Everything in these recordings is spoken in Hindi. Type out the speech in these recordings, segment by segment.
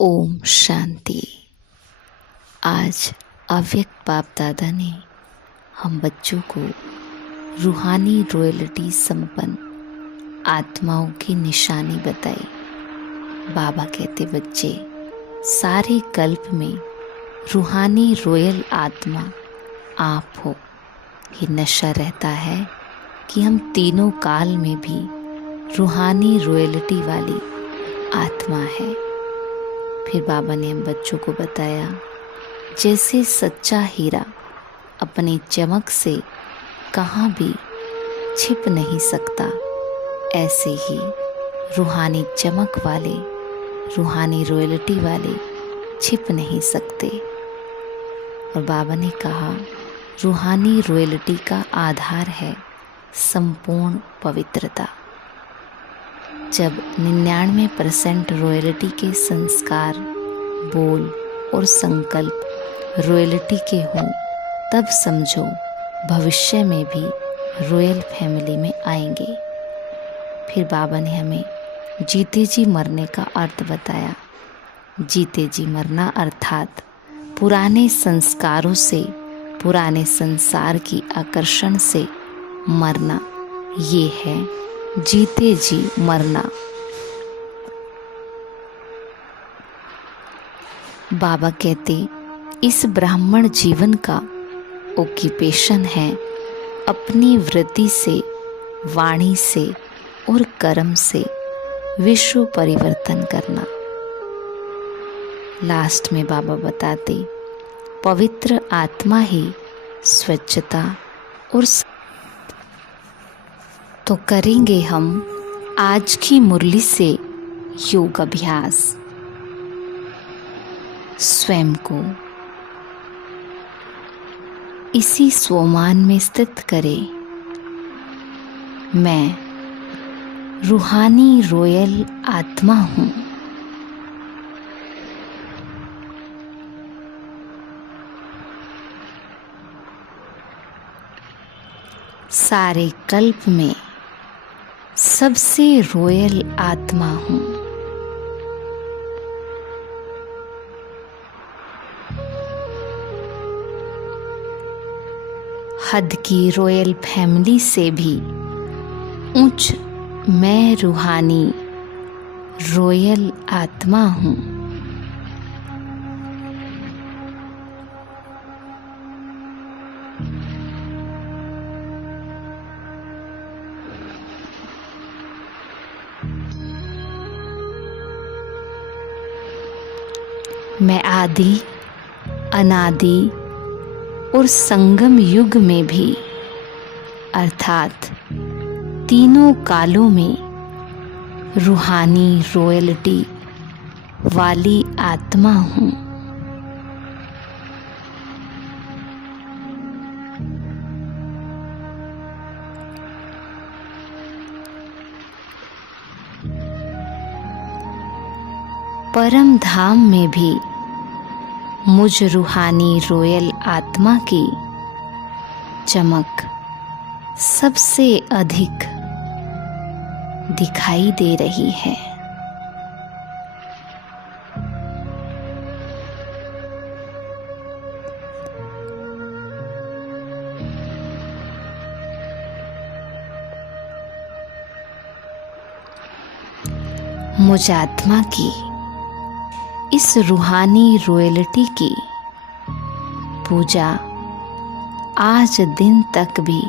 ओम शांति। आज अव्यक्त बाप दादा ने हम बच्चों को रूहानी रॉयल्टी संपन्न आत्माओं की निशानी बताई। बाबा कहते बच्चे सारे कल्प में रूहानी रॉयल आत्मा आप हो। ये नशा रहता है कि हम तीनों काल में भी रूहानी रॉयल्टी वाली आत्मा है। फिर बाबा ने हम बच्चों को बताया जैसे सच्चा हीरा अपनी चमक से कहाँ भी छिप नहीं सकता, ऐसे ही रूहानी चमक वाले रूहानी रॉयल्टी वाले छिप नहीं सकते। और बाबा ने कहा रूहानी रॉयल्टी का आधार है संपूर्ण पवित्रता। जब 99% रॉयल्टी के संस्कार, बोल और संकल्प रॉयल्टी के हों, तब समझो भविष्य में भी रॉयल फैमिली में आएंगे। फिर बाबा ने हमें जीते जी मरने का अर्थ बताया। जीते जी मरना अर्थात पुराने संस्कारों से, पुराने संसार की आकर्षण से मरना, ये है जीते जी मरना। बाबा कहते इस ब्राह्मण जीवन का ऑक्यूपेशन है अपनी वृत्ति से, वाणी से और कर्म से विश्व परिवर्तन करना। लास्ट में बाबा बताते पवित्र आत्मा ही स्वच्छता और तो करेंगे हम आज की मुरली से योग अभ्यास। स्वयं को इसी स्वमान में स्थित करें। मैं रूहानी रॉयल आत्मा हूँ। सारे कल्प में सबसे रॉयल आत्मा हूँ। हद की रॉयल फैमिली से भी उच्च मैं रूहानी रॉयल आत्मा हूँ। मैं आदि, अनादि और संगम युग में भी अर्थात तीनों कालों में रूहानी रॉयल्टी वाली आत्मा हूँ। परम धाम में भी मुझ रूहानी रॉयल आत्मा की चमक सबसे अधिक दिखाई दे रही है। मुझ आत्मा की इस रूहानी रॉयल्टी की पूजा आज दिन तक भी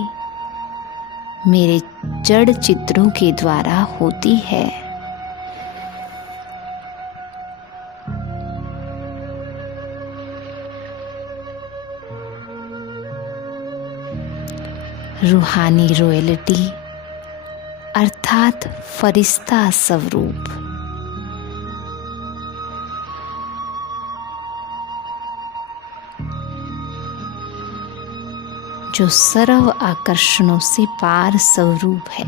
मेरे जड़ चित्रों के द्वारा होती है। रूहानी रॉयल्टी अर्थात फरिश्ता स्वरूप जो सर्व आकर्षणों से पार स्वरूप है।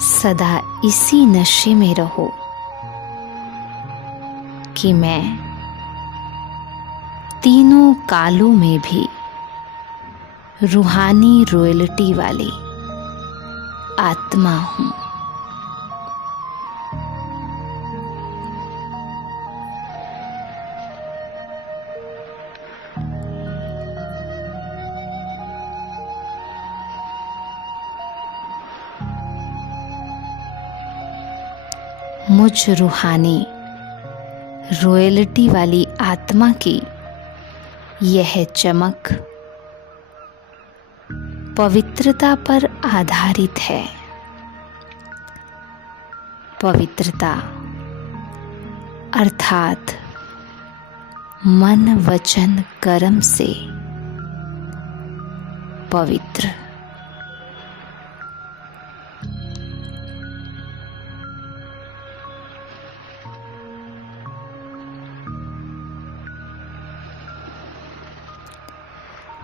सदा इसी नशे में रहो कि मैं तीनों कालों में भी रूहानी रॉयल्टी वाली आत्मा हूँ। मुझ रूहानी रॉयल्टी वाली आत्मा की यह चमक पवित्रता पर आधारित है। पवित्रता अर्थात मन वचन कर्म से पवित्र।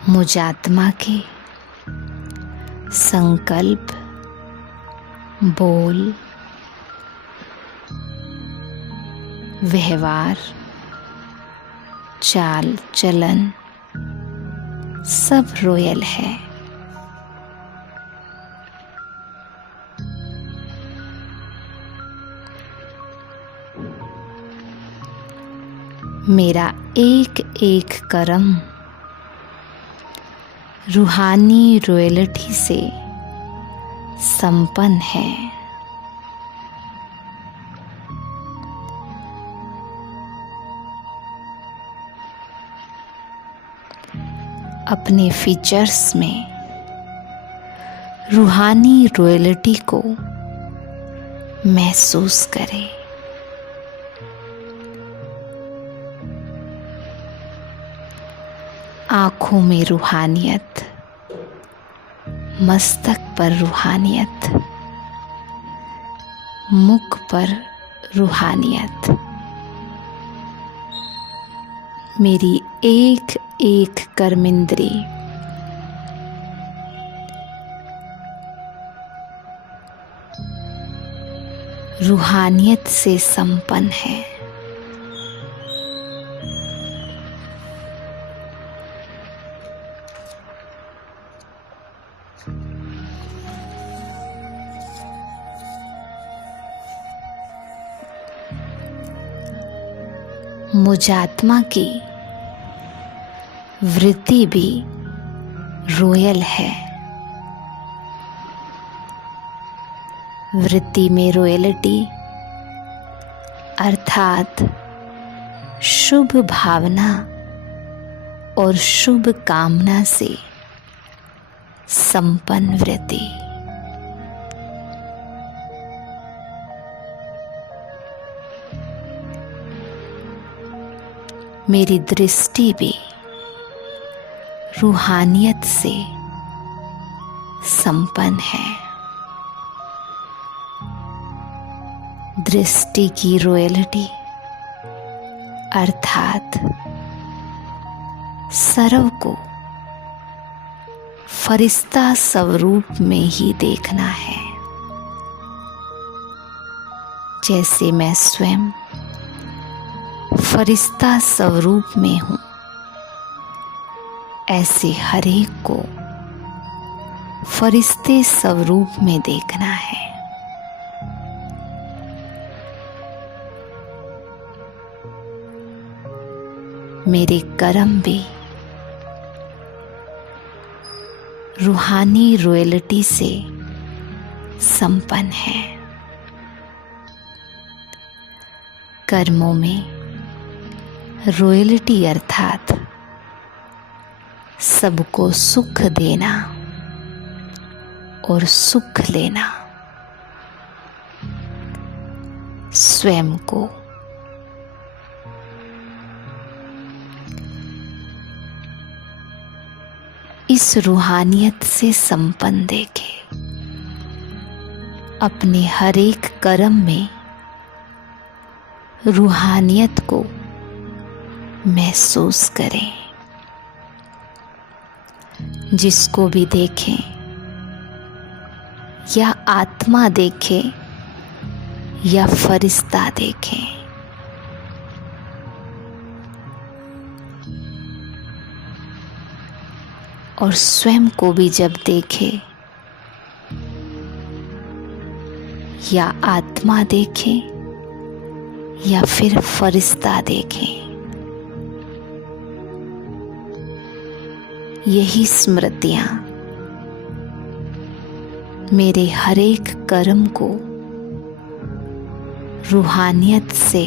मुझ आत्मा के संकल्प, बोल, व्यवहार, चाल चलन सब रॉयल है। मेरा एक एक कर्म रूहानी रॉयल्टी से संपन्न है। अपने फीचर्स में रूहानी रॉयल्टी को महसूस करें। आँखों में रूहानियत, मस्तक पर रूहानियत, मुख पर रूहानियत। मेरी एक एक कर्मेंद्री रूहानियत से संपन्न है। मुझ आत्मा की वृत्ति भी रॉयल है। वृत्ति में रॉयल्टी अर्थात शुभ भावना और शुभ कामना से संपन्न वृत्ति। मेरी दृष्टि भी रूहानियत से संपन्न है। दृष्टि की रॉयल्टी अर्थात सर्व को फरिश्ता स्वरूप में ही देखना है। जैसे मैं स्वयं फरिश्ता स्वरूप में हूँ, ऐसे हरेक को फरिश्ते स्वरूप में देखना है। मेरे कर्म भी रूहानी रॉयल्टी से संपन्न है। कर्मों में रॉयल्टी अर्थात सबको सुख देना और सुख लेना, स्वयं को इस रूहानियत से संपन्न देखे। अपने हर एक कर्म में रूहानियत को महसूस करें। जिसको भी देखें या आत्मा देखे या फरिश्ता देखे, और स्वयं को भी जब देखे या आत्मा देखे या फिर फरिश्ता देखे, यही स्मृतियां मेरे हर एक कर्म को रूहानियत से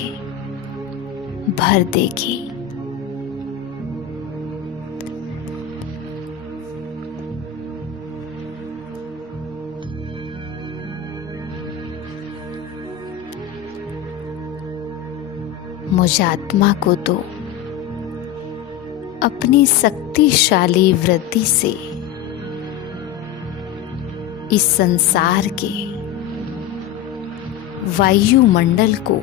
भर देगी। मुझ आत्मा को तो अपनी शक्तिशाली वृत्ति से इस संसार के वायुमंडल को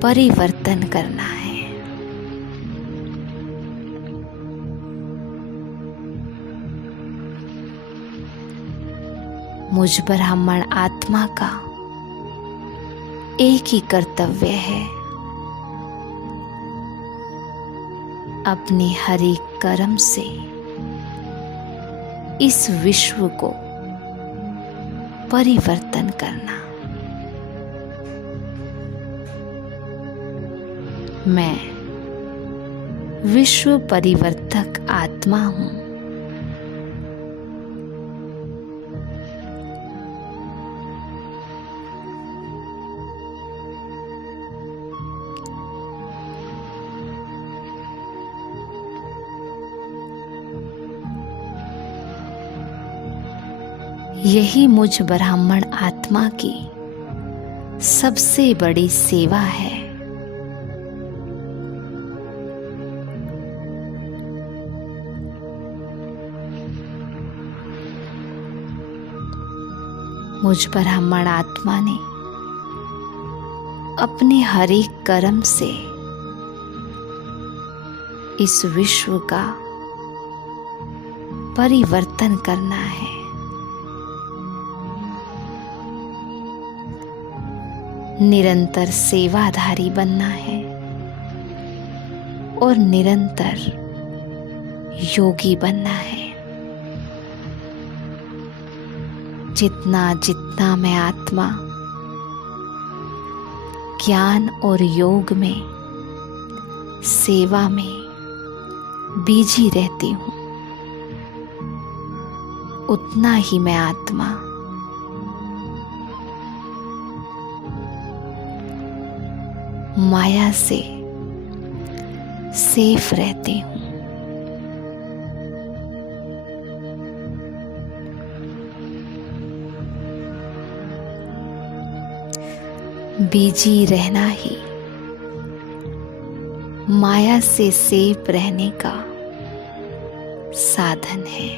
परिवर्तन करना है। मुझ ब्राह्मण आत्मा का एक ही कर्तव्य है, अपने हर एक कर्म से इस विश्व को परिवर्तन करना। मैं विश्व परिवर्तक आत्मा हूं। यही मुझ ब्राह्मण आत्मा की सबसे बड़ी सेवा है। मुझ ब्राह्मण आत्मा ने अपने हर एक कर्म से इस विश्व का परिवर्तन करना है। निरंतर सेवाधारी बनना है और निरंतर योगी बनना है। जितना जितना मैं आत्मा ज्ञान और योग में, सेवा में बिजी रहती हूँ, उतना ही मैं आत्मा माया से सेफ रहती हूँ। बिजी रहना ही माया से सेफ रहने का साधन है।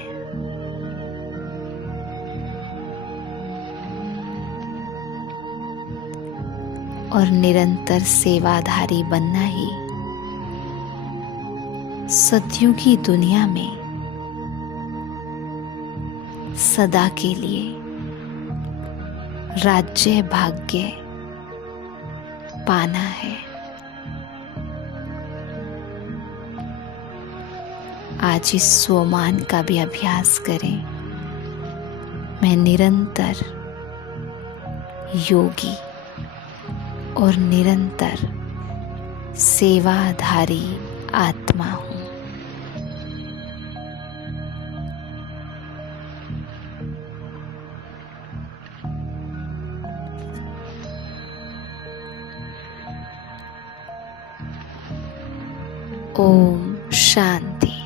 और निरंतर सेवाधारी बनना ही सदियों की दुनिया में सदा के लिए राज्य भाग्य पाना है। आज इस स्वमान का भी अभ्यास करें। मैं निरंतर योगी और निरंतर सेवाधारी आत्मा हूँ। ओम शांति।